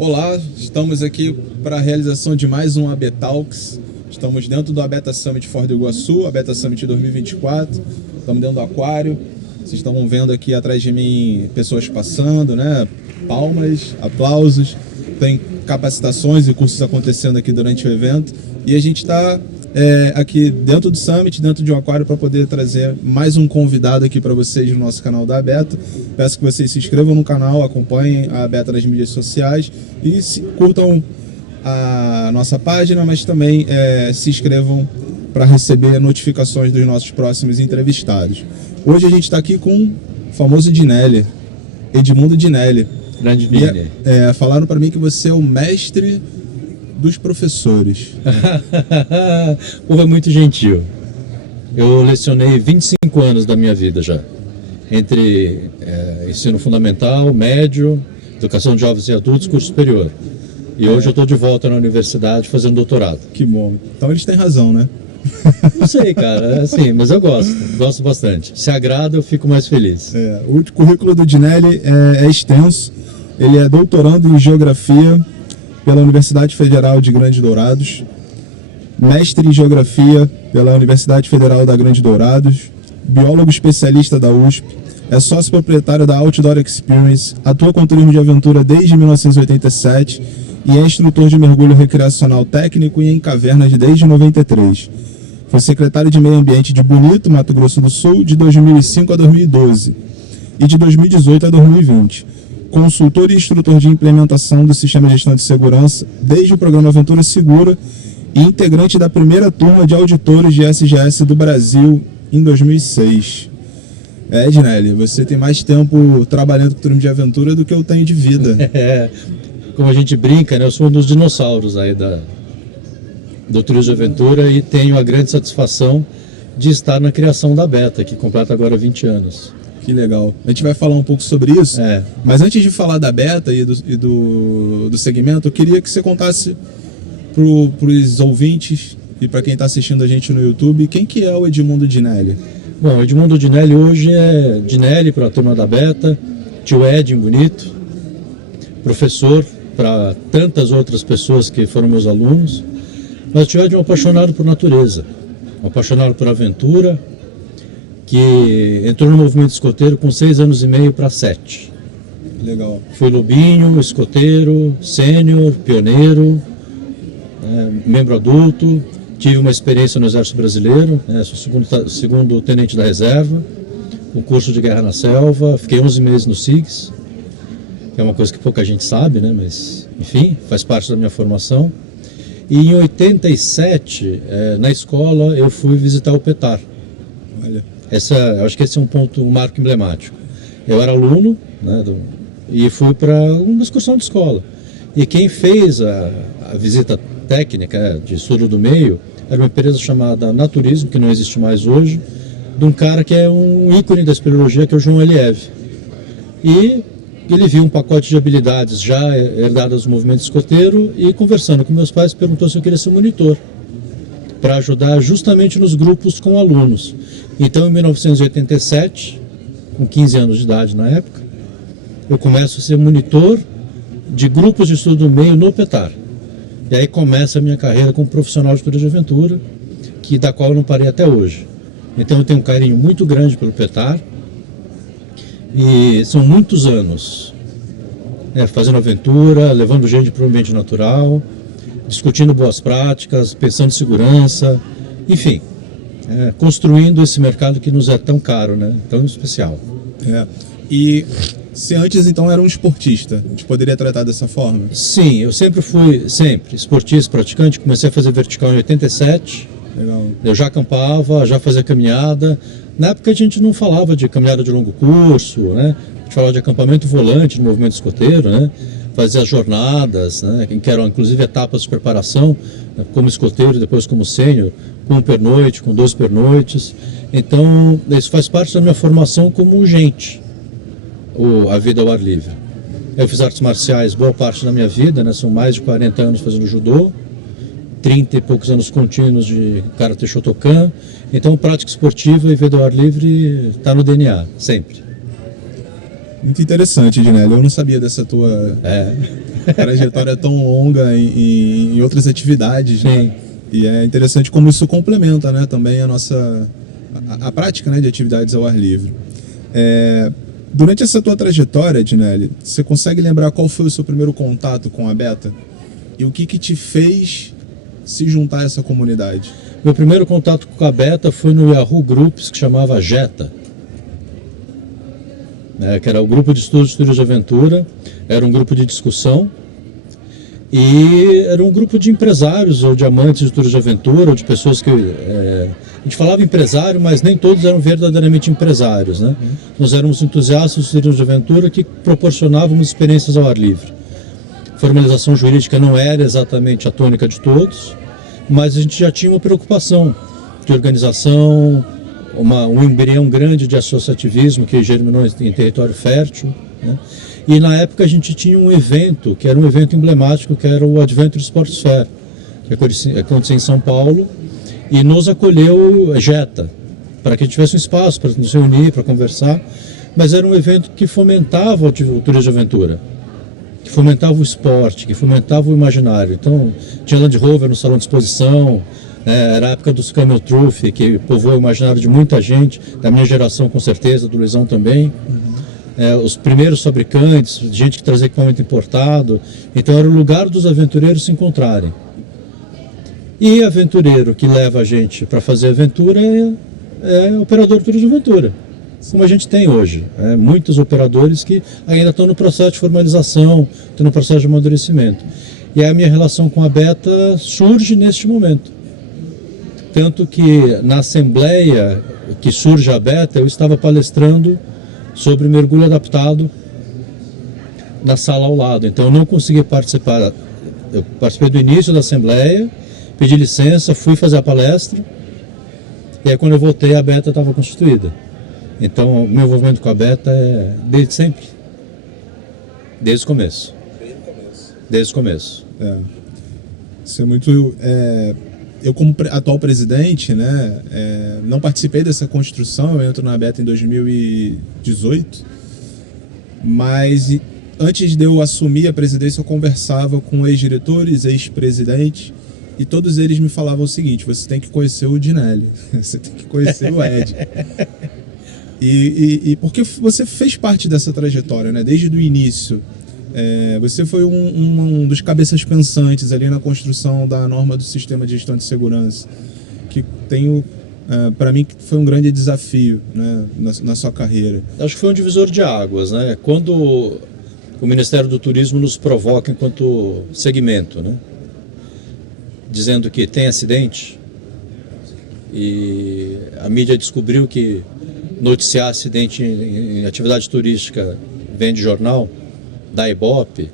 Olá, estamos aqui para a realização de mais um AB Talks. Estamos dentro do Abeta Summit Foz do Iguaçu, Abeta Summit 2024. Estamos dentro do aquário. Vocês estão vendo aqui atrás de mim pessoas passando, né? Palmas, aplausos. Tem capacitações e cursos acontecendo aqui durante o evento. E a gente está aqui dentro do Summit, dentro de um aquário, para poder trazer mais um convidado aqui para vocês no nosso canal da Abeta. Peço que vocês se inscrevam no canal, acompanhem a Abeta nas mídias sociais e curtam a nossa página, mas também se inscrevam para receber notificações dos nossos próximos entrevistados. Hoje a gente está aqui com o famoso Dinelli, Edmundo Dinelli. Grande Vini. Falaram para mim que você é o mestre dos professores. O povo é muito gentil. Eu lecionei 25 anos da minha vida já, entre ensino fundamental, médio, educação de jovens e adultos, curso superior. E hoje eu estou de volta na universidade fazendo doutorado. Que bom. Então eles têm razão, né? Não sei, cara, mas eu gosto bastante. Se agrada, eu fico mais feliz. O currículo do Dinelli é extenso. Ele é doutorando em Geografia pela Universidade Federal de Grande Dourados, mestre em Geografia pela Universidade Federal da Grande Dourados, biólogo especialista da USP, é sócio proprietário da Outdoor Experience, atua com turismo de aventura desde 1987 e é instrutor de mergulho recreacional técnico e em cavernas desde 93. Foi secretário de Meio Ambiente de Bonito, Mato Grosso do Sul, de 2005 a 2012 e de 2018 a 2020. Consultor e instrutor de implementação do Sistema de Gestão de Segurança desde o programa Aventura Segura e integrante da primeira turma de auditores de SGS do Brasil em 2006. Dinelli, você tem mais tempo trabalhando com turismo de aventura do que eu tenho de vida. Como a gente brinca, né? Eu sou um dos dinossauros aí do turismo de aventura e tenho a grande satisfação de estar na criação da Abeta, que completa agora 20 anos. Que legal. A gente vai falar um pouco sobre isso, mas antes de falar da Abeta e do segmento, eu queria que você contasse para os ouvintes e para quem está assistindo a gente no YouTube, quem que é o Edmundo Dinelli? Bom, o Edmundo Dinelli hoje é Dinelli para a turma da Abeta, tio Ed em Bonito, professor para tantas outras pessoas que foram meus alunos, mas o tio Ed é um apaixonado por natureza, um apaixonado por aventura, que entrou no movimento escoteiro com 6 anos e meio para 7. Legal. Fui lobinho, escoteiro, sênior, pioneiro, membro adulto. Tive uma experiência no Exército Brasileiro, sou segundo tenente da reserva, um curso de guerra na selva, fiquei 11 meses no SIGS, que é uma coisa que pouca gente sabe, né? Mas enfim, faz parte da minha formação. E em 87, na escola, eu fui visitar o Petar. Olha. Eu acho que esse é um marco emblemático. Eu era aluno, né, e fui para uma excursão de escola. E quem fez a visita técnica de estudo do meio era uma empresa chamada Naturismo, que não existe mais hoje, de um cara que é um ícone da espeleologia, que é o João Eliev. E ele viu um pacote de habilidades já herdadas do movimento escoteiro e, conversando com meus pais, perguntou se eu queria ser monitor, para ajudar justamente nos grupos com alunos. Então, em 1987, com 15 anos de idade na época, eu começo a ser monitor de grupos de estudo do meio no Petar. E aí começa a minha carreira como profissional de turismo de aventura, da qual eu não parei até hoje. Então eu tenho um carinho muito grande pelo Petar, e são muitos anos fazendo aventura, levando gente para o ambiente natural, discutindo boas práticas, pensando em segurança, enfim, construindo esse mercado que nos é tão caro, né? Tão especial. E se antes então era um esportista, a gente poderia tratar dessa forma? Sim, eu sempre fui esportista, praticante. Comecei a fazer vertical em 87. Legal. Eu já acampava, já fazia caminhada. Na época a gente não falava de caminhada de longo curso, né? A gente falava de acampamento volante no movimento escoteiro, né? Fazia as jornadas, né? Que eram inclusive etapas de preparação, né? Como escoteiro e depois como sênior, com 1 pernoite, com 2 pernoites. Então isso faz parte da minha formação como gente, a vida ao ar livre. Eu fiz artes marciais boa parte da minha vida, né? São mais de 40 anos fazendo judô, 30 e poucos anos contínuos de karatê Shotokan. Então prática esportiva e vida ao ar livre está no DNA, sempre. Muito interessante, Edinelli. Eu não sabia dessa tua trajetória tão longa em outras atividades, né? Sim. E é interessante como isso complementa, né, também a nossa a prática, né, de atividades ao ar livre. Durante essa tua trajetória, Edinelli, você consegue lembrar qual foi o seu primeiro contato com a Beta? E o que te fez se juntar a essa comunidade? Meu primeiro contato com a Beta foi no Yahoo Groups, que chamava Jetta, que era o grupo de estudos de turismo de aventura. Era um grupo de discussão e era um grupo de empresários ou de amantes de turismo de aventura, ou de pessoas que... a gente falava empresário, mas nem todos eram verdadeiramente empresários, né? Nós éramos entusiastas de turismo de aventura que proporcionávamos experiências ao ar livre. Formalização jurídica não era exatamente a tônica de todos, mas a gente já tinha uma preocupação de organização, um embrião grande de associativismo que germinou em território fértil, né? E na época a gente tinha um evento, que era um evento emblemático, que era o Adventure Sports Fair, que acontecia em São Paulo, e nos acolheu a Jetta, para que tivesse um espaço para nos reunir, para conversar, mas era um evento que fomentava o turismo de aventura, que fomentava o esporte, que fomentava o imaginário. Então, tinha Land Rover no salão de exposição, era a época dos Camel Truth, que povoou o imaginário de muita gente, da minha geração com certeza, do Luizão também. Os primeiros fabricantes, gente que trazia equipamento importado. Então, era o lugar dos aventureiros se encontrarem. E aventureiro que leva a gente para fazer aventura é operador de turismo de aventura, como a gente tem hoje. Muitos operadores que ainda estão no processo de formalização, estão no processo de amadurecimento. E a minha relação com a Beta surge neste momento. Tanto que na assembleia que surge a Beta, eu estava palestrando sobre mergulho adaptado na sala ao lado. Então eu não consegui participar. Eu participei do início da assembleia, pedi licença, fui fazer a palestra, e aí quando eu voltei a Beta estava constituída. Então o meu envolvimento com a Beta é desde sempre. Desde o começo. Desde o começo. Isso é muito... Eu, como atual presidente, né, não participei dessa construção. Eu entro na Beta em 2018, mas antes de eu assumir a presidência, eu conversava com ex-diretores, ex-presidentes, e todos eles me falavam o seguinte: você tem que conhecer o Edinelli, você tem que conhecer o Ed. E porque você fez parte dessa trajetória, né, desde o início. Você foi um dos cabeças pensantes ali na construção da norma do sistema de gestão de segurança, que tenho, para mim, foi um grande desafio, né, na sua carreira. Acho que foi um divisor de águas, né? Quando o Ministério do Turismo nos provoca enquanto segmento, né, dizendo que tem acidente, e a mídia descobriu que noticiar acidente em atividade turística vem de jornal, da Ibope.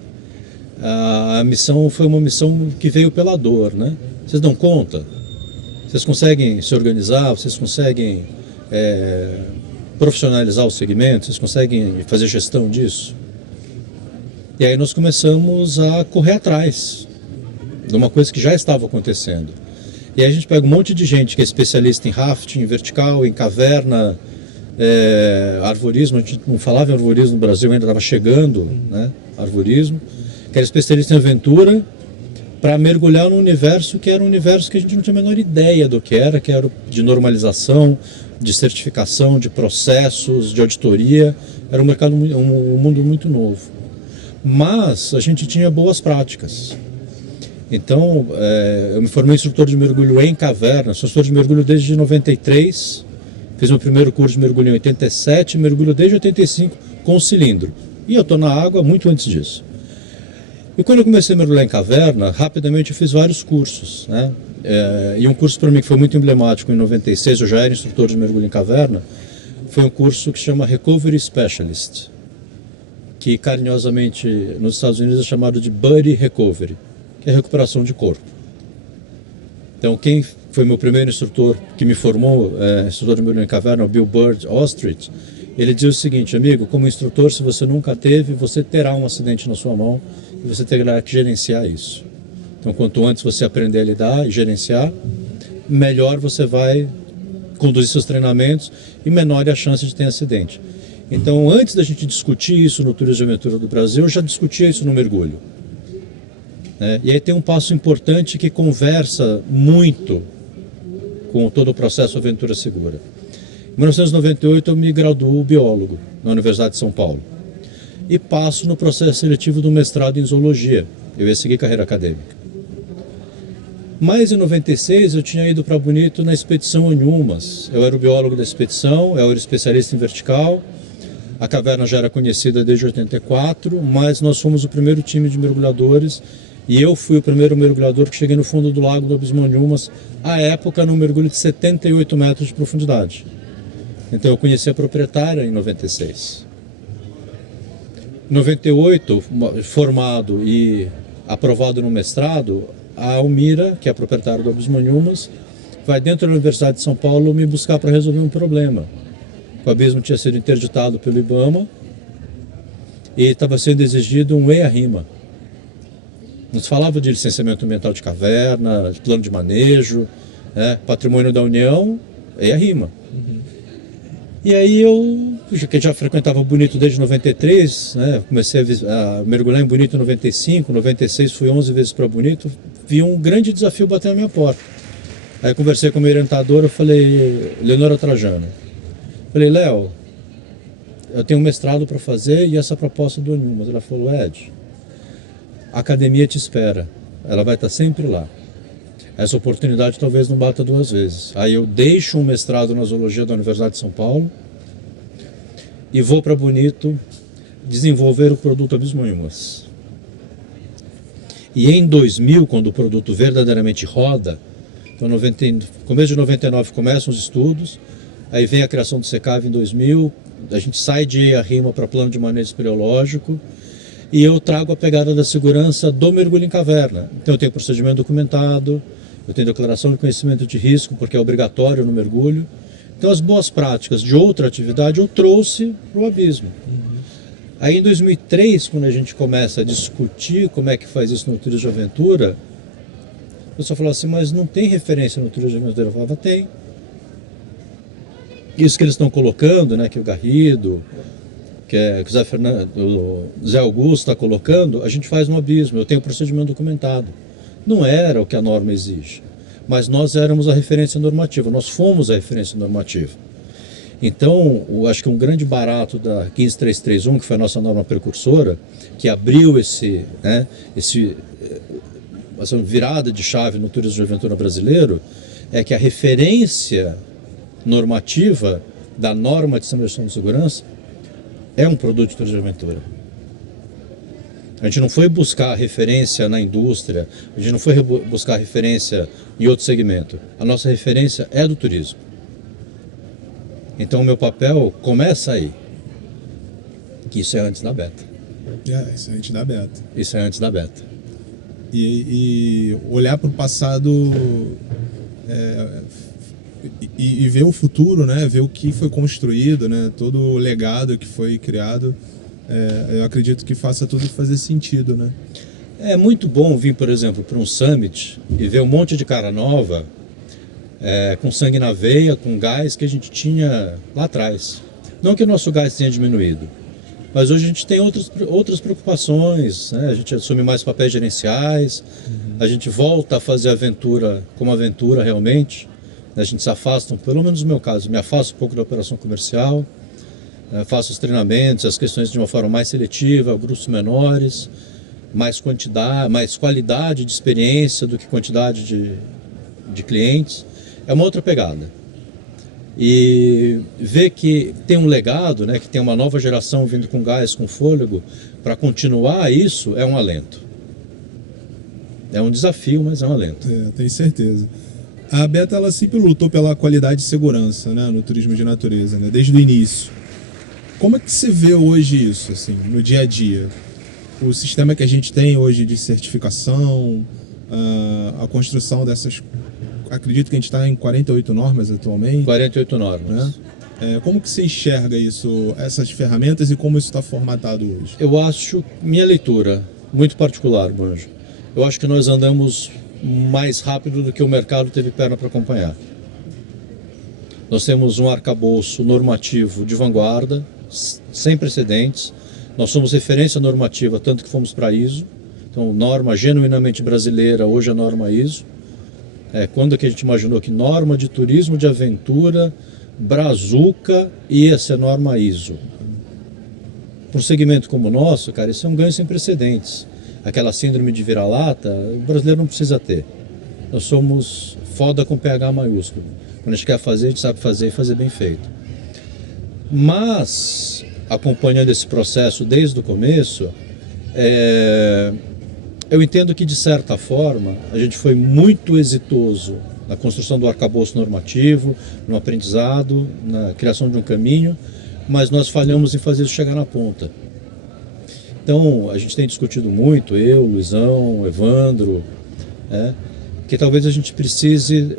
A missão foi uma missão que veio pela dor, né? Vocês dão conta? Vocês conseguem se organizar? Vocês conseguem profissionalizar o segmento? Vocês conseguem fazer gestão disso? E aí nós começamos a correr atrás de uma coisa que já estava acontecendo. E aí a gente pega um monte de gente que é especialista em rafting, em vertical, em caverna, arvorismo. A gente não falava em arvorismo no Brasil, ainda estava chegando, né? Arvorismo, que era especialista em aventura, para mergulhar num universo que era um universo que a gente não tinha a menor ideia do que era de normalização, de certificação, de processos, de auditoria. Era um mercado, um mundo muito novo. Mas a gente tinha boas práticas. Então, eu me formei instrutor de mergulho em caverna, sou instrutor de mergulho desde 93, fiz meu primeiro curso de mergulho em 87, mergulho desde 85 com cilindro. E eu estou na água muito antes disso. E quando eu comecei a mergulhar em caverna, rapidamente eu fiz vários cursos, né? E um curso para mim que foi muito emblemático, em 96, eu já era instrutor de mergulho em caverna, foi um curso que chama Recovery Specialist, que carinhosamente nos Estados Unidos é chamado de Buddy Recovery, que é recuperação de corpo. Então quem foi meu primeiro instrutor, que me formou, instrutor de mergulho em caverna, o Bill Bird Ostrich, ele diz o seguinte: amigo, como instrutor, se você nunca teve, você terá um acidente na sua mão e você terá que gerenciar isso. Então quanto antes você aprender a lidar e gerenciar, melhor você vai conduzir seus treinamentos e menor é a chance de ter acidente. Então, antes da gente discutir isso no Turismo de Aventura do Brasil, eu já discutia isso no mergulho. E aí tem um passo importante que conversa muito com todo o processo Aventura Segura. Em 1998 eu me graduo biólogo na Universidade de São Paulo e passo no processo seletivo do mestrado em zoologia. Eu ia seguir carreira acadêmica. Mas em 96 eu tinha ido para Bonito na expedição Anhumas. Eu era o biólogo da expedição, eu era especialista em vertical. A caverna já era conhecida desde 84, mas nós fomos o primeiro time de mergulhadores e eu fui o primeiro mergulhador que cheguei no fundo do lago do Abismo Anhumas, à época num mergulho de 78 metros de profundidade. Então eu conheci a proprietária em 96. Em 98, formado e aprovado no mestrado, a Almira, que é a proprietária do Abismo Anhumas, vai dentro da Universidade de São Paulo me buscar para resolver um problema. O abismo tinha sido interditado pelo IBAMA e estava sendo exigido um EIA-RIMA. Nos falava de licenciamento ambiental de caverna, de plano de manejo, patrimônio da União, EIA-RIMA. E aí eu, que já frequentava Bonito desde 93, comecei a mergulhar em Bonito em 95, 96 fui 11 vezes para Bonito, vi um grande desafio bater na minha porta. Aí conversei com a minha orientadora, eu falei, Leonora Trajano, falei, Léo, eu tenho um mestrado para fazer e essa proposta do Anhumas. Ela falou, Ed, a academia te espera, ela vai estar sempre lá. Essa oportunidade talvez não bata duas vezes. Aí eu deixo um mestrado na zoologia da Universidade de São Paulo e vou para Bonito desenvolver o produto Abismo Anhumas. E em 2000, quando o produto verdadeiramente roda, então começo de 99 começam os estudos, aí vem a criação do SECAV em 2000, a gente sai de EIA-RIMA para plano de manejo espeleológico, e eu trago a pegada da segurança do mergulho em caverna. Então eu tenho procedimento documentado, eu tenho declaração de conhecimento de risco, porque é obrigatório no mergulho. Então as boas práticas de outra atividade eu trouxe para o abismo. Aí em 2003, quando a gente começa a discutir como é que faz isso no turismo de aventura, o pessoal falou assim, mas não tem referência no turismo de aventura? Eu falava, tem. Isso que eles estão colocando, que o Garrido, que o Zé Augusto está colocando, a gente faz no abismo, eu tenho procedimento documentado. Não era o que a norma exige, mas nós éramos a referência normativa, nós fomos a referência normativa. Então, acho que um grande barato da 15331, que foi a nossa norma precursora, que abriu essa virada de chave no turismo de aventura brasileiro, é que a referência normativa da norma de sinalização de segurança é um produto de turismo de aventura. A gente não foi buscar referência na indústria, a gente não foi buscar referência em outro segmento. A nossa referência é do turismo. Então o meu papel começa aí. Que isso é antes da beta. Isso é antes da beta. Isso é antes da beta. E olhar para o passado e ver o futuro, ver o que foi construído, todo o legado que foi criado. Eu acredito que faça tudo fazer sentido, É muito bom vir, por exemplo, para um summit e ver um monte de cara nova, com sangue na veia, com gás que a gente tinha lá atrás. Não que o nosso gás tenha diminuído, mas hoje a gente tem outras preocupações, a gente assume mais papéis gerenciais, a gente volta a fazer aventura como aventura realmente, a gente se afasta, pelo menos no meu caso, me afasta um pouco da operação comercial, faço os treinamentos, as questões de uma forma mais seletiva, grupos menores, mais quantidade, mais qualidade de experiência do que quantidade de clientes. É uma outra pegada. E ver que tem um legado, que tem uma nova geração vindo com gás, com fôlego, para continuar isso, é um alento. É um desafio, mas é um alento. Tenho certeza. A Beta ela sempre lutou pela qualidade e segurança no turismo de natureza, desde o início. Como é que você vê hoje isso, assim, no dia a dia? O sistema que a gente tem hoje de certificação, a construção dessas... Acredito que a gente está em 48 normas atualmente. 48 normas. Como que você enxerga isso, essas ferramentas e como isso está formatado hoje? Eu acho, minha leitura, muito particular, Banjo, eu acho que nós andamos mais rápido do que o mercado teve perna para acompanhar. Nós temos um arcabouço normativo de vanguarda, sem precedentes. Nós somos referência normativa, tanto que fomos para a ISO. Então, norma genuinamente brasileira, hoje é norma ISO. Quando que a gente imaginou que norma de turismo de aventura, brazuca, ia ser norma ISO? Para um segmento como o nosso, cara, isso é um ganho sem precedentes. Aquela síndrome de vira-lata, o brasileiro não precisa ter. Nós somos foda com PH maiúsculo. Quando a gente quer fazer, a gente sabe fazer e fazer bem feito. Mas, acompanhando esse processo desde o começo, eu entendo que, de certa forma, a gente foi muito exitoso na construção do arcabouço normativo, no aprendizado, na criação de um caminho, mas nós falhamos em fazer isso chegar na ponta. Então, a gente tem discutido muito, eu, Luizão, Evandro, que talvez a gente precise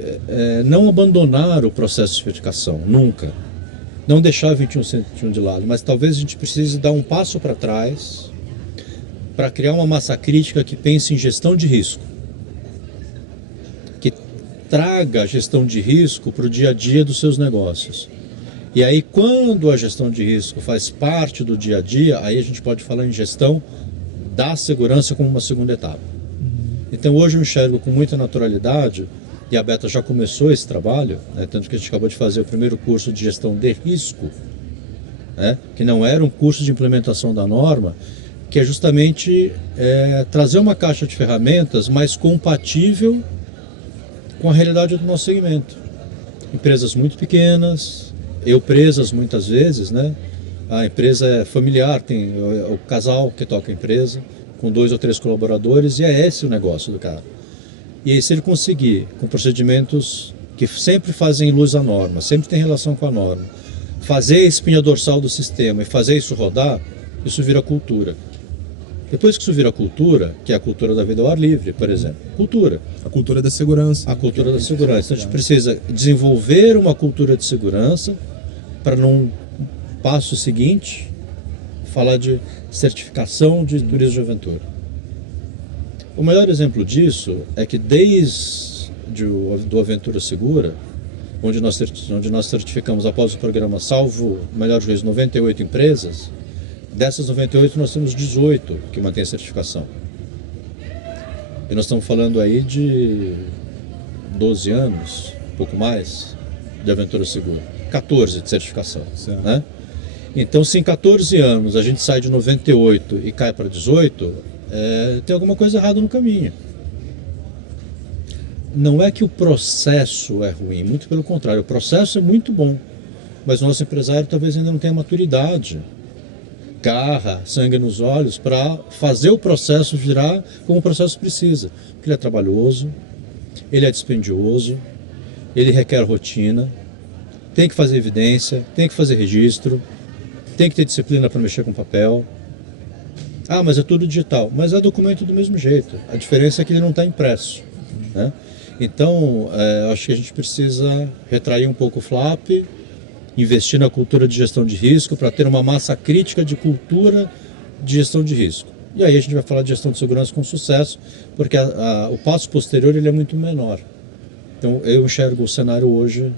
não abandonar o processo de certificação, nunca. Não deixar 21101 de lado, mas talvez a gente precise dar um passo para trás para criar uma massa crítica que pense em gestão de risco, que traga a gestão de risco para o dia a dia dos seus negócios. E aí, quando a gestão de risco faz parte do dia a dia, aí a gente pode falar em gestão da segurança como uma segunda etapa. Então, hoje eu enxergo com muita naturalidade, e a Beta já começou esse trabalho, tanto que a gente acabou de fazer o primeiro curso de gestão de risco, que não era um curso de implementação da norma, que é justamente trazer uma caixa de ferramentas mais compatível com a realidade do nosso segmento. Empresas muito pequenas, presas muitas vezes, A empresa é familiar, tem o casal que toca a empresa, com 2 ou 3 colaboradores, e é esse o negócio do cara. E aí, se ele conseguir, com procedimentos que sempre fazem luz à norma, sempre tem relação com a norma, fazer a espinha dorsal do sistema e fazer isso rodar, isso vira cultura. Depois que isso vira cultura, que é a cultura da vida ao ar livre, por exemplo, cultura. A cultura da segurança. A cultura da segurança. Então a gente precisa desenvolver uma cultura de segurança para, num passo seguinte, falar de certificação de turismo de aventura. O melhor exemplo disso é que desde do Aventura Segura, onde nós certificamos após o programa, salvo melhor juízo, 98 empresas, dessas 98 nós temos 18 que mantêm a certificação. E nós estamos falando aí de 12 anos, um pouco mais, de Aventura Segura. 14 de certificação. Então, se em 14 anos a gente sai de 98 e cai para 18, tem alguma coisa errada no caminho. Não é que o processo é ruim, muito pelo contrário, o processo é muito bom, mas o nosso empresário talvez ainda não tenha maturidade, garra, sangue nos olhos para fazer o processo virar como o processo precisa. Porque ele é trabalhoso, ele é dispendioso, ele requer rotina, tem que fazer evidência, tem que fazer registro, tem que ter disciplina para mexer com papel. Mas é tudo digital. Mas é documento do mesmo jeito. A diferença é que ele não está impresso. Então, acho que a gente precisa retrair um pouco o FLAP, investir na cultura de gestão de risco para ter uma massa crítica de cultura de gestão de risco. E aí a gente vai falar de gestão de segurança com sucesso, porque o passo posterior ele é muito menor. Então, eu enxergo o cenário hoje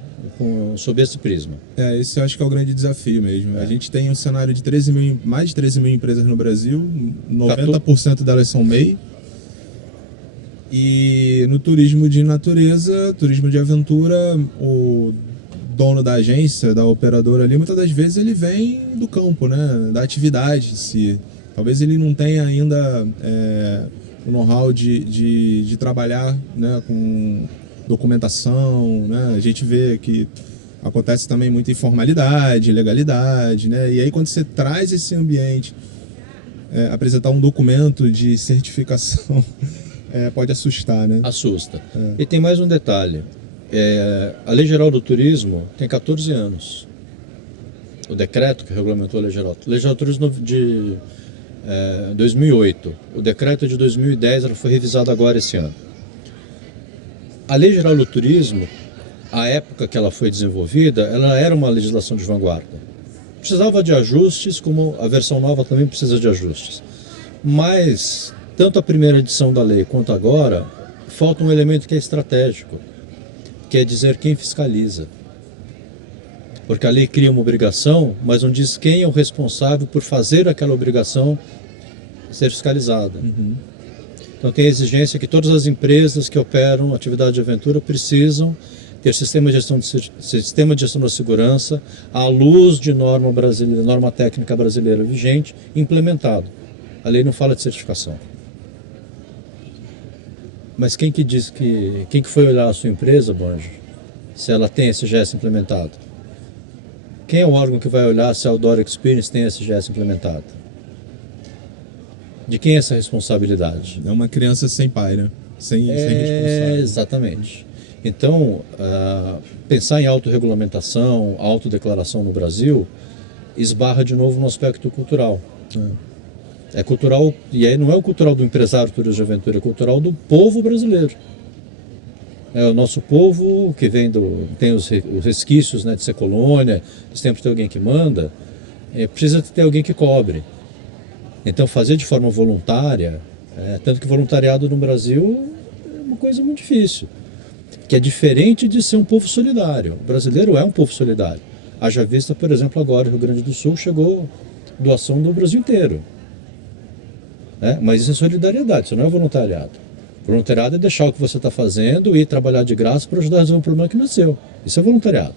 sob esse prisma. Esse eu acho que é o grande desafio mesmo. A gente tem um cenário de mais de 13 mil empresas no Brasil, 90% delas são MEI. E no turismo de natureza, turismo de aventura, o dono da agência, da operadora ali, muitas das vezes ele vem do campo, da atividade em si. Talvez ele não tenha ainda o know-how de trabalhar com documentação, A gente vê que acontece também muita informalidade, ilegalidade, E aí quando você traz esse ambiente, apresentar um documento de certificação pode assustar, Assusta. E tem mais um detalhe. A Lei Geral do Turismo tem 14 anos. O decreto que regulamentou a Lei Geral do Turismo de 2008. O decreto é de 2010, ela foi revisada agora esse ano. A Lei Geral do Turismo, a época que ela foi desenvolvida, ela era uma legislação de vanguarda. Precisava de ajustes, como a versão nova também precisa de ajustes. Mas, tanto a primeira edição da lei quanto agora, falta um elemento que é estratégico, que é dizer quem fiscaliza. Porque a lei cria uma obrigação, mas não diz quem é o responsável por fazer aquela obrigação ser fiscalizada. Então tem a exigência que todas as empresas que operam atividade de aventura precisam ter sistema de gestão da segurança à luz de norma brasileira, norma técnica brasileira vigente, implementado. A lei não fala de certificação. Mas quem que foi olhar a sua empresa, Banjo, se ela tem SGS implementado? Quem é o órgão que vai olhar se a Outdoor Experience tem SGS implementado? De quem é essa responsabilidade? É uma criança sem pai, né? Sem responsável. Exatamente. Então, pensar em autorregulamentação, autodeclaração no Brasil, esbarra de novo no aspecto cultural. É cultural, e aí não é o cultural do empresário turismo de aventura, é cultural do povo brasileiro. É o nosso povo que tem os resquícios, né, de ser colônia, sempre tem alguém que manda, precisa ter alguém que cobre. Então fazer de forma voluntária, tanto que voluntariado no Brasil é uma coisa muito difícil, que é diferente de ser um povo solidário. O brasileiro é um povo solidário. Haja vista, por exemplo, agora o Rio Grande do Sul chegou doação do Brasil inteiro. Mas isso é solidariedade, isso não é voluntariado. Voluntariado é deixar o que você está fazendo e ir trabalhar de graça para ajudar a resolver um problema que não é seu. Isso é voluntariado.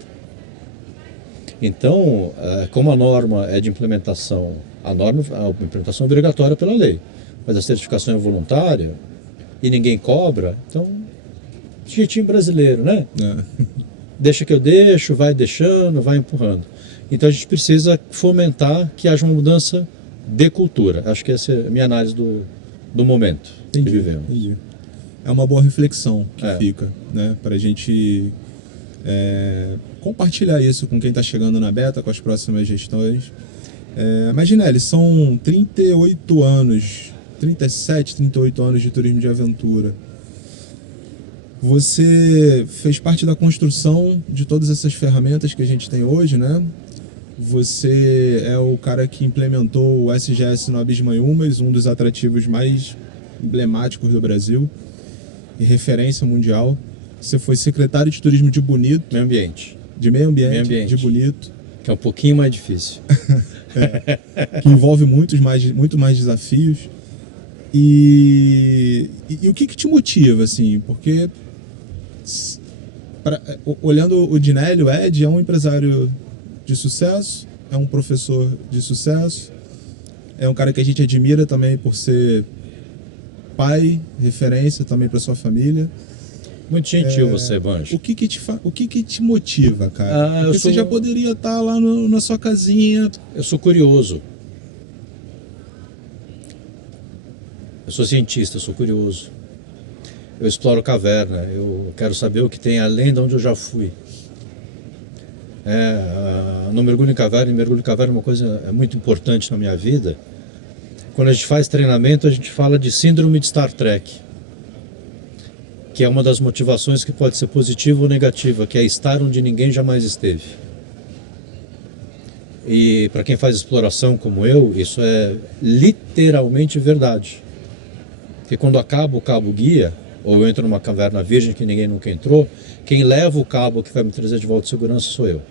Então, como a norma é de implementação, a implementação é obrigatória pela lei, mas a certificação é voluntária e ninguém cobra, então, jeitinho brasileiro, né? Deixa que eu deixo, vai deixando, vai empurrando. Então a gente precisa fomentar que haja uma mudança de cultura. Acho que essa é a minha análise do momento que vivemos. Entendi. É uma boa reflexão que fica, né? Para a gente compartilhar isso com quem está chegando na beta, com as próximas gestões. Imagina, são 38 anos, 37, 38 anos de turismo de aventura. Você fez parte da construção de todas essas ferramentas que a gente tem hoje, né? Você é o cara que implementou o SGS no Abismo Umas, um dos atrativos mais emblemáticos do Brasil e referência mundial. Você foi secretário de turismo de Bonito. Meio ambiente. De meio ambiente. De Bonito. Que é um pouquinho mais difícil. Que envolve muito mais desafios. E o que te motiva, assim? Porque, olhando o Dinelli, o Ed é um empresário de sucesso, é um professor de sucesso, é um cara que a gente admira também por ser pai, referência também para sua família. Muito gentil você, Banjo. O que te motiva, cara? Porque você já poderia estar lá na sua casinha. Eu sou curioso. Eu sou cientista, eu sou curioso. Eu exploro caverna, eu quero saber o que tem além de onde eu já fui. No mergulho em caverna é uma coisa muito importante na minha vida. Quando a gente faz treinamento, a gente fala de síndrome de Star Trek, que é uma das motivações que pode ser positiva ou negativa, que é estar onde ninguém jamais esteve. E para quem faz exploração como eu, isso é literalmente verdade. Porque quando acaba o cabo guia, ou eu entro numa caverna virgem que ninguém nunca entrou, quem leva o cabo que vai me trazer de volta de segurança sou eu.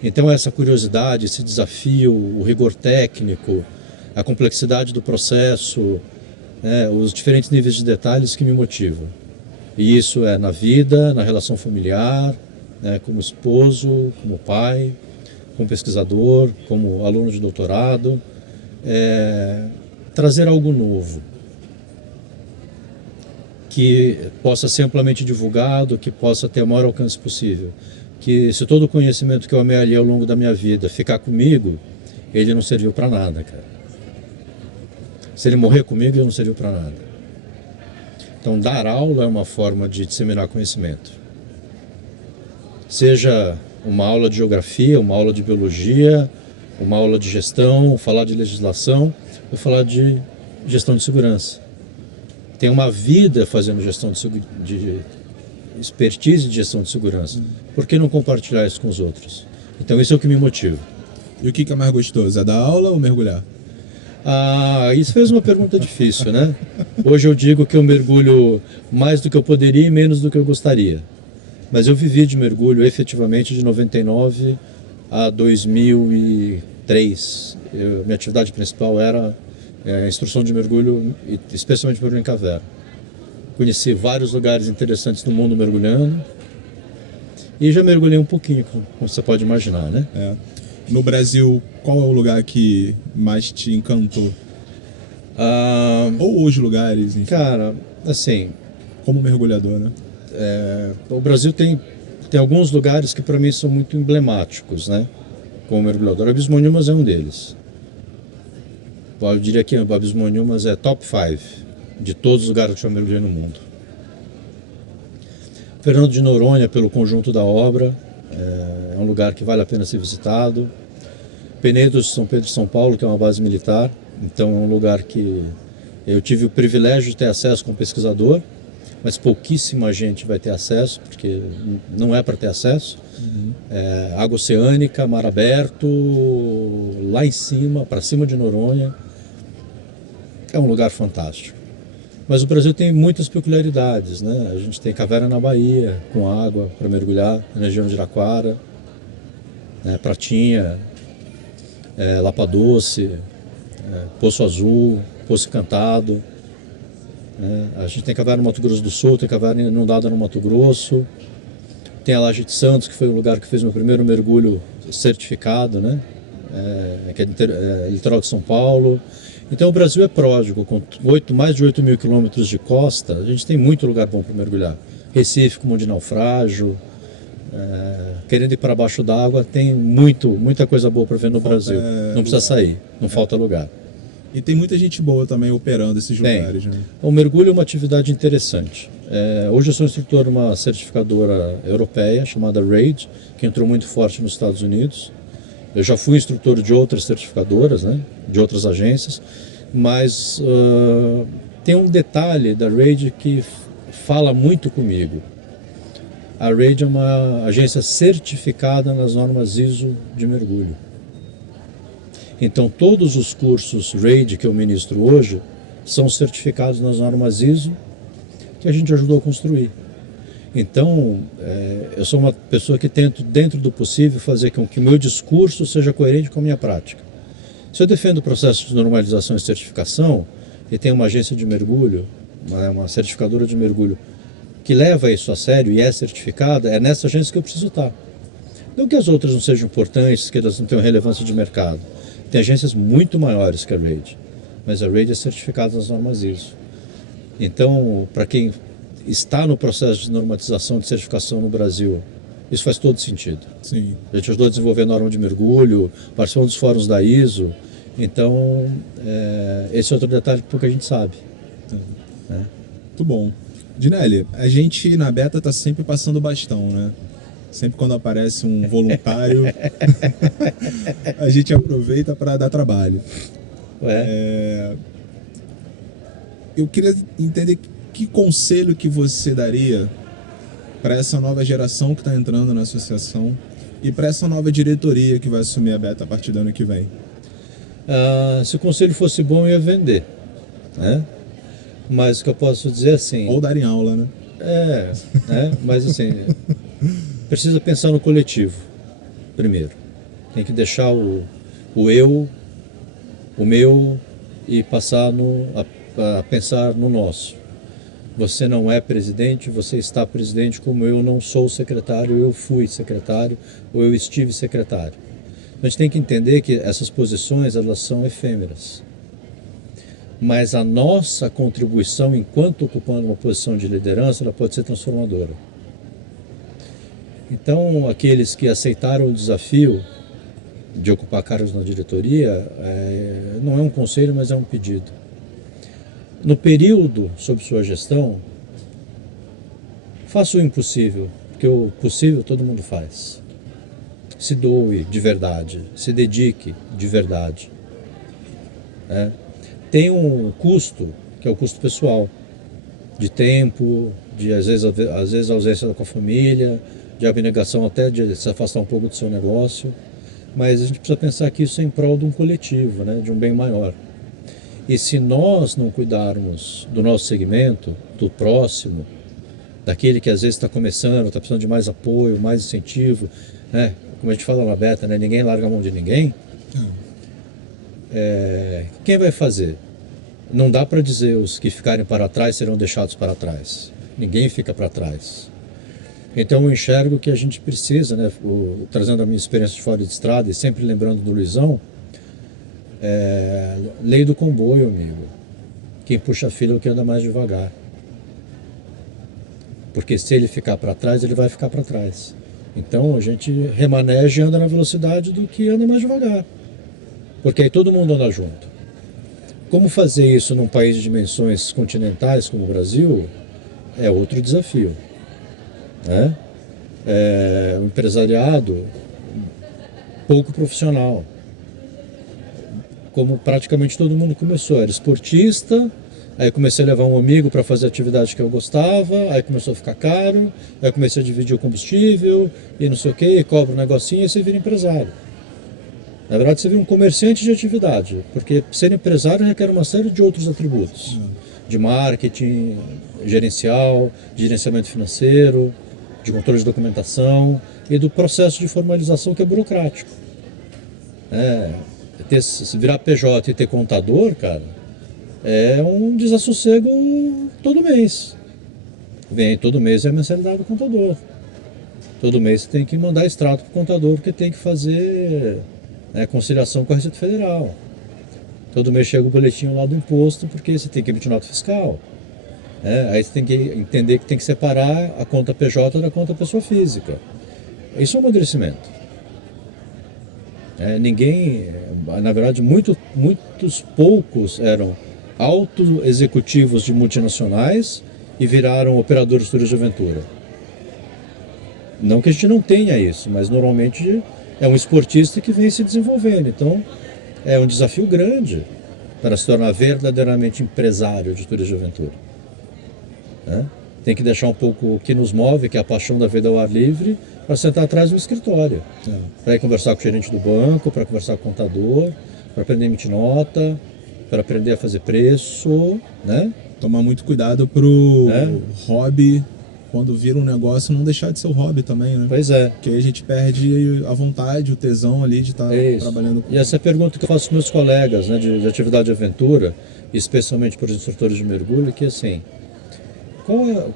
Então essa curiosidade, esse desafio, o rigor técnico, a complexidade do processo, os diferentes níveis de detalhes que me motivam. E isso é na vida, na relação familiar, como esposo, como pai, como pesquisador, como aluno de doutorado, trazer algo novo, que possa ser amplamente divulgado, que possa ter o maior alcance possível. Que se todo o conhecimento que eu amealhei ao longo da minha vida ficar comigo, ele não serviu para nada, cara. Se ele morrer comigo, ele não serviu para nada. Então, dar aula é uma forma de disseminar conhecimento. Seja uma aula de geografia, uma aula de biologia, uma aula de gestão, falar de legislação, ou falar de gestão de segurança. Tem uma vida fazendo gestão de expertise de gestão de segurança. Por que não compartilhar isso com os outros? Então isso é o que me motiva. E o que é mais gostoso? É dar aula ou mergulhar? Isso fez uma pergunta difícil, né? Hoje eu digo que eu mergulho mais do que eu poderia e menos do que eu gostaria. Mas eu vivi de mergulho efetivamente de 99 a 2003. Minha atividade principal era instrução de mergulho, especialmente mergulho em caverna. Conheci vários lugares interessantes no mundo mergulhando e já mergulhei um pouquinho, como você pode imaginar, né? No Brasil, qual é o lugar que mais te encantou? Ou os lugares, enfim. Cara, assim... Como mergulhador, né? O Brasil tem alguns lugares que para mim são muito emblemáticos, né? Como mergulhador. Abismo Onhumas é um deles. Eu diria que o Abismo Onhumas é top 5 de todos os lugares que eu mergulhei no mundo. Fernando de Noronha, pelo conjunto da obra, é um lugar que vale a pena ser visitado. Penedos, São Pedro e São Paulo, que é uma base militar, então é um lugar que eu tive o privilégio de ter acesso como pesquisador, mas pouquíssima gente vai ter acesso, porque não é para ter acesso. Água oceânica, mar aberto, lá em cima, para cima de Noronha, é um lugar fantástico. Mas o Brasil tem muitas peculiaridades, né? A gente tem caverna na Bahia, com água para mergulhar, na região de Iraquara, Pratinha, Lapa Doce, Poço Azul, Poço Encantado. A gente tem caverna no Mato Grosso do Sul, tem caverna inundada no Mato Grosso, tem a Laje de Santos, que foi o lugar que fez meu primeiro mergulho certificado, né? Que é litoral de São Paulo. Então o Brasil é pródigo, com mais de 8 mil quilômetros de costa, a gente tem muito lugar bom para mergulhar. Recife, como de naufrágio, querendo ir para baixo d'água, tem muita coisa boa para ver no Brasil. Não precisa sair, não falta lugar. E tem muita gente boa também operando esses lugares, né? O mergulho é uma atividade interessante. Hoje eu sou instrutor de uma certificadora europeia chamada RAID, que entrou muito forte nos Estados Unidos. Eu já fui instrutor de outras certificadoras, né, de outras agências, mas tem um detalhe da RAID que fala muito comigo. A RAID é uma agência certificada nas normas ISO de mergulho. Então todos os cursos RAID que eu ministro hoje são certificados nas normas ISO que a gente ajudou a construir. Então, eu sou uma pessoa que tento, dentro do possível, fazer com que o meu discurso seja coerente com a minha prática. Se eu defendo o processo de normalização e certificação, e tem uma agência de mergulho, uma certificadora de mergulho, que leva isso a sério e é certificada, é nessa agência que eu preciso estar. Não que as outras não sejam importantes, que elas não tenham relevância de mercado. Tem agências muito maiores que a RAID, mas a RAID é certificada nas normas ISO. Então, para quem está no processo de normatização de certificação no Brasil, isso faz todo sentido. Sim. A gente ajudou a desenvolver a norma de mergulho, participou dos fóruns da ISO, então esse é outro detalhe que pouca gente sabe. Muito bom. Dinelli, a gente na Beta está sempre passando bastão, né? Sempre quando aparece um voluntário, a gente aproveita para dar trabalho. Eu queria entender que conselho que você daria para essa nova geração que está entrando na associação e para essa nova diretoria que vai assumir a Beta a partir do ano que vem? Se o conselho fosse bom, eu ia vender, né? Mas o que eu posso dizer assim... Ou dar em aula, né? Mas assim, precisa pensar no coletivo, primeiro. Tem que deixar o eu, o meu, e passar a pensar no nosso. Você não é presidente, você está presidente, como eu não sou secretário, eu fui secretário, ou eu estive secretário. A gente tem que entender que essas posições, elas são efêmeras. Mas a nossa contribuição, enquanto ocupando uma posição de liderança, ela pode ser transformadora. Então, aqueles que aceitaram o desafio de ocupar cargos na diretoria, não é um conselho, mas é um pedido. No período sob sua gestão, faça o impossível, porque o possível todo mundo faz. Se doe de verdade, se dedique de verdade. Tem um custo, que é o custo pessoal, de tempo, de às vezes ausência com a família, de abnegação até de se afastar um pouco do seu negócio, mas a gente precisa pensar que isso é em prol de um coletivo, né, de um bem maior. E se nós não cuidarmos do nosso segmento, do próximo, daquele que às vezes está começando, está precisando de mais apoio, mais incentivo, né? Como a gente fala na Beta, né? Ninguém larga a mão de ninguém. Quem vai fazer? Não dá para dizer os que ficarem para trás serão deixados para trás. Ninguém fica para trás. Então eu enxergo que a gente precisa, né, trazendo a minha experiência de fora de estrada e sempre lembrando do Luizão, lei do comboio, amigo. Quem puxa a fila é o que anda mais devagar. Porque se ele ficar para trás, ele vai ficar para trás. Então a gente remaneja e anda na velocidade do que anda mais devagar. Porque aí todo mundo anda junto. Como fazer isso num país de dimensões continentais como o Brasil é outro desafio, né? O empresariado pouco profissional. Como praticamente todo mundo começou, era esportista, aí comecei a levar um amigo para fazer a atividade que eu gostava, aí começou a ficar caro, aí comecei a dividir o combustível, e não sei o que, e cobra um negocinho, e você vira empresário. Na verdade, você vira um comerciante de atividade, porque ser empresário requer uma série de outros atributos, de marketing, gerencial, de gerenciamento financeiro, de controle de documentação e do processo de formalização que é burocrático. Se virar PJ e ter contador, cara, é um desassossego todo mês. Todo mês é a mensalidade do contador. Todo mês você tem que mandar extrato para o contador, porque tem que fazer conciliação com a Receita Federal. Todo mês chega o boletim lá do imposto, porque você tem que emitir nota fiscal. Aí você tem que entender que tem que separar a conta PJ da conta pessoa física. Isso é um amadurecimento. Na verdade, muitos poucos eram altos executivos de multinacionais e viraram operadores de turismo de aventura. Não que a gente não tenha isso, mas normalmente é um esportista que vem se desenvolvendo. Então, é um desafio grande para se tornar verdadeiramente empresário de turismo de aventura. Tem que deixar um pouco o que nos move, que é a paixão da vida ao ar livre, para sentar atrás do escritório. Para ir conversar com o gerente do banco, para conversar com o contador, para aprender a emitir nota, para aprender a fazer preço, né? Tomar muito cuidado pro hobby, quando vira um negócio, não deixar de ser o hobby também, né? Pois é. Porque aí a gente perde a vontade, o tesão ali de estar trabalhando com... E essa é a pergunta que eu faço para meus colegas, né, de atividade de aventura, especialmente para os instrutores de mergulho, que assim,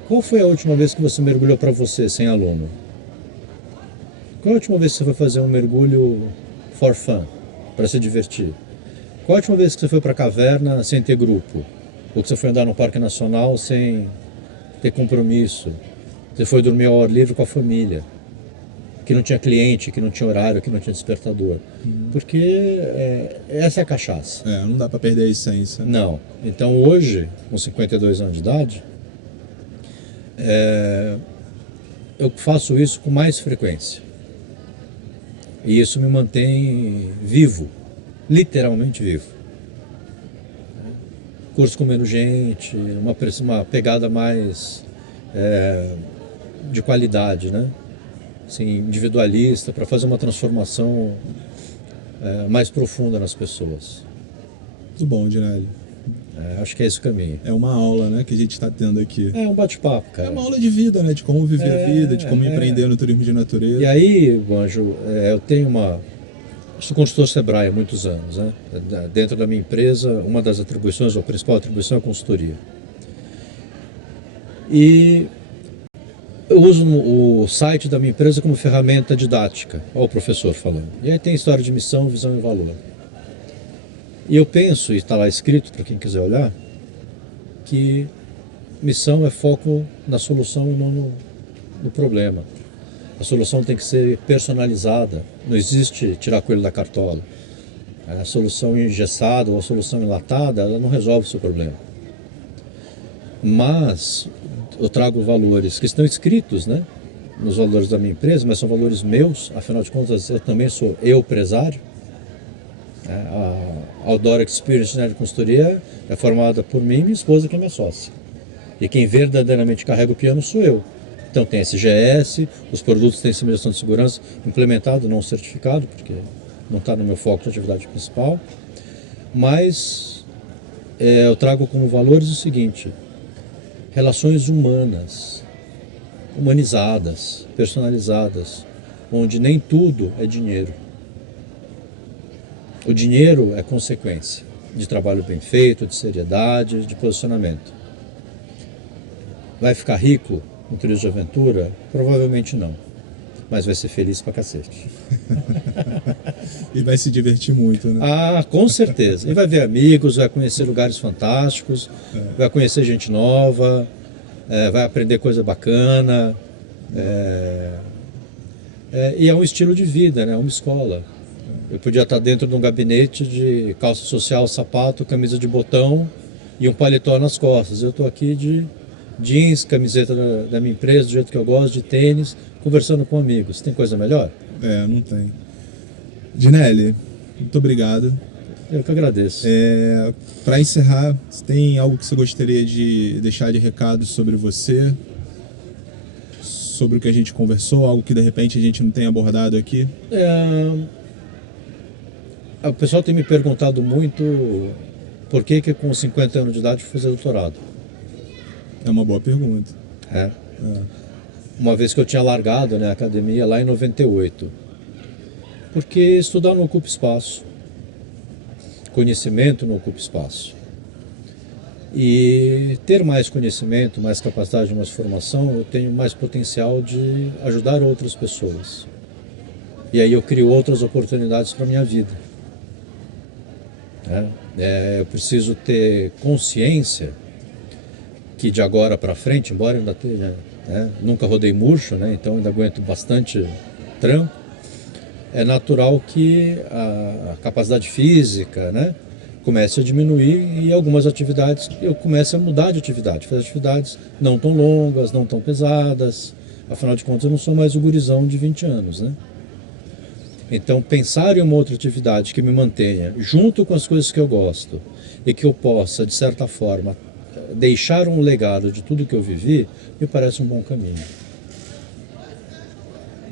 qual foi a última vez que você mergulhou para você, sem aluno? Qual a última vez que você foi fazer um mergulho for fun, para se divertir? Qual a última vez que você foi para a caverna sem ter grupo? Ou que você foi andar no Parque Nacional sem ter compromisso? Você foi dormir ao ar livre com a família, que não tinha cliente, que não tinha horário, que não tinha despertador. Porque essa é a cachaça. Não dá para perder a essência. Não. Então hoje, com 52 anos de idade, eu faço isso com mais frequência. E isso me mantém vivo, literalmente vivo. Curso com menos gente, uma pegada mais de qualidade, né? Assim, individualista, para fazer uma transformação mais profunda nas pessoas. Muito bom, Dinelli. Acho que é esse o caminho. É uma aula, né, que a gente está tendo aqui. É um bate-papo, cara. É uma aula de vida, né, de como viver a vida, de como empreender no turismo de natureza. E aí, Banjo, eu tenho sou consultor Sebrae há muitos anos, né? Dentro da minha empresa, uma das atribuições, ou a principal atribuição é a consultoria. E eu uso o site da minha empresa como ferramenta didática. Olha o professor falando. E aí tem história de missão, visão e valor. E eu penso, e está lá escrito para quem quiser olhar, que missão é foco na solução e não no problema. A solução tem que ser personalizada, não existe tirar coelho da cartola. A solução engessada ou a solução enlatada, ela não resolve o seu problema. Mas eu trago valores que estão escritos, né, nos valores da minha empresa, mas são valores meus, afinal de contas eu também sou empresário. A Outdoor Experience de consultoria é formada por mim e minha esposa, que é minha sócia. E quem verdadeiramente carrega o piano sou eu. Então tem SGS, os produtos têm simulação de segurança implementado, não certificado, porque não está no meu foco de atividade principal. Mas eu trago como valores o seguinte: relações humanas. humanizadas, personalizadas, onde nem tudo é dinheiro. O dinheiro é consequência de trabalho bem feito, de seriedade, de posicionamento. Vai ficar rico no turismo de aventura? Provavelmente não. Mas vai ser feliz pra cacete. E vai se divertir muito, né? Ah, com certeza. E vai ver amigos, vai conhecer lugares fantásticos, vai conhecer gente nova, vai aprender coisa bacana. E é um estilo de vida, né? É uma escola. Eu podia estar dentro de um gabinete de calça social, sapato, camisa de botão e um paletó nas costas. Eu estou aqui de jeans, camiseta da minha empresa, do jeito que eu gosto, de tênis, conversando com amigos. Tem coisa melhor? Não tem. Ginelli, muito obrigado. Eu que agradeço. Para encerrar, você tem algo que você gostaria de deixar de recado sobre você? Sobre o que a gente conversou? Algo que de repente a gente não tem abordado aqui? O pessoal tem me perguntado muito por que com 50 anos de idade fui fazer doutorado. É uma boa pergunta. Uma vez que eu tinha largado, né, a academia lá em 98. Porque estudar não ocupa espaço. Conhecimento não ocupa espaço. E ter mais conhecimento, mais capacidade, mais formação, eu tenho mais potencial de ajudar outras pessoas. E aí eu crio outras oportunidades para a minha vida. Eu preciso ter consciência que de agora para frente, embora ainda tenha, nunca rodei murcho, então ainda aguento bastante tranco, é natural que a capacidade física, comece a diminuir e algumas atividades eu comece a mudar de atividade, fazer atividades não tão longas, não tão pesadas. Afinal de contas, eu não sou mais o gurizão de 20 anos, Então, pensar em uma outra atividade que me mantenha junto com as coisas que eu gosto e que eu possa, de certa forma, deixar um legado de tudo que eu vivi, me parece um bom caminho.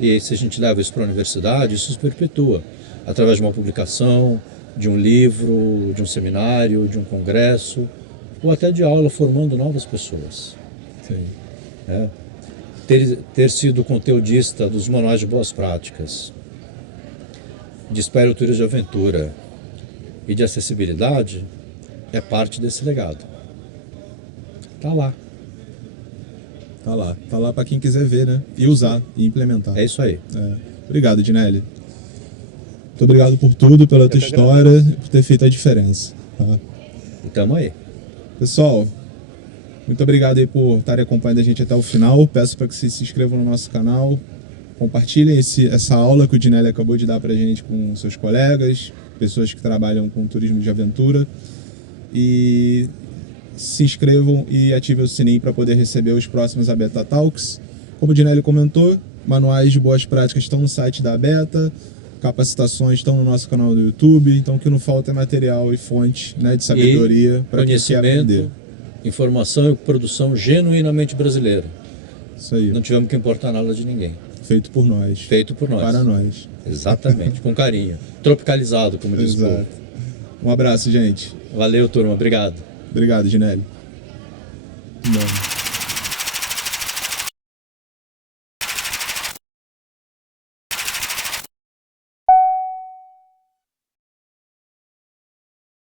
E se a gente leva isso para a universidade, isso se perpetua através de uma publicação, de um livro, de um seminário, de um congresso, ou até de aula formando novas pessoas. Sim. Ter sido conteudista dos manuais de boas práticas, de espero-turismo de aventura e de acessibilidade é parte desse legado. Tá lá. Tá lá para quem quiser ver, e usar e implementar. É isso aí. Obrigado, Ginelli. Muito obrigado por tudo, pela tua história e por ter feito a diferença. E tamo aí. Pessoal, muito obrigado aí por estarem acompanhando a gente até o final. Peço para que vocês se inscrevam no nosso canal. Compartilhem essa aula que o Ginelli acabou de dar para a gente com seus colegas, pessoas que trabalham com turismo de aventura. E se inscrevam e ativem o sininho para poder receber os próximos Abeta Talks. Como o Ginelli comentou, manuais de boas práticas estão no site da Abeta, capacitações estão no nosso canal do YouTube, então o que não falta é material e fonte de sabedoria para quem quer aprender. Informação e produção genuinamente brasileira. Isso aí. Não tivemos que importar nada de ninguém. Feito por nós. Feito por nós. Para nós. Exatamente, com carinho. Tropicalizado, como diz o povo. Um abraço, gente. Valeu, turma. Obrigado. Obrigado, Ginelli. Bom.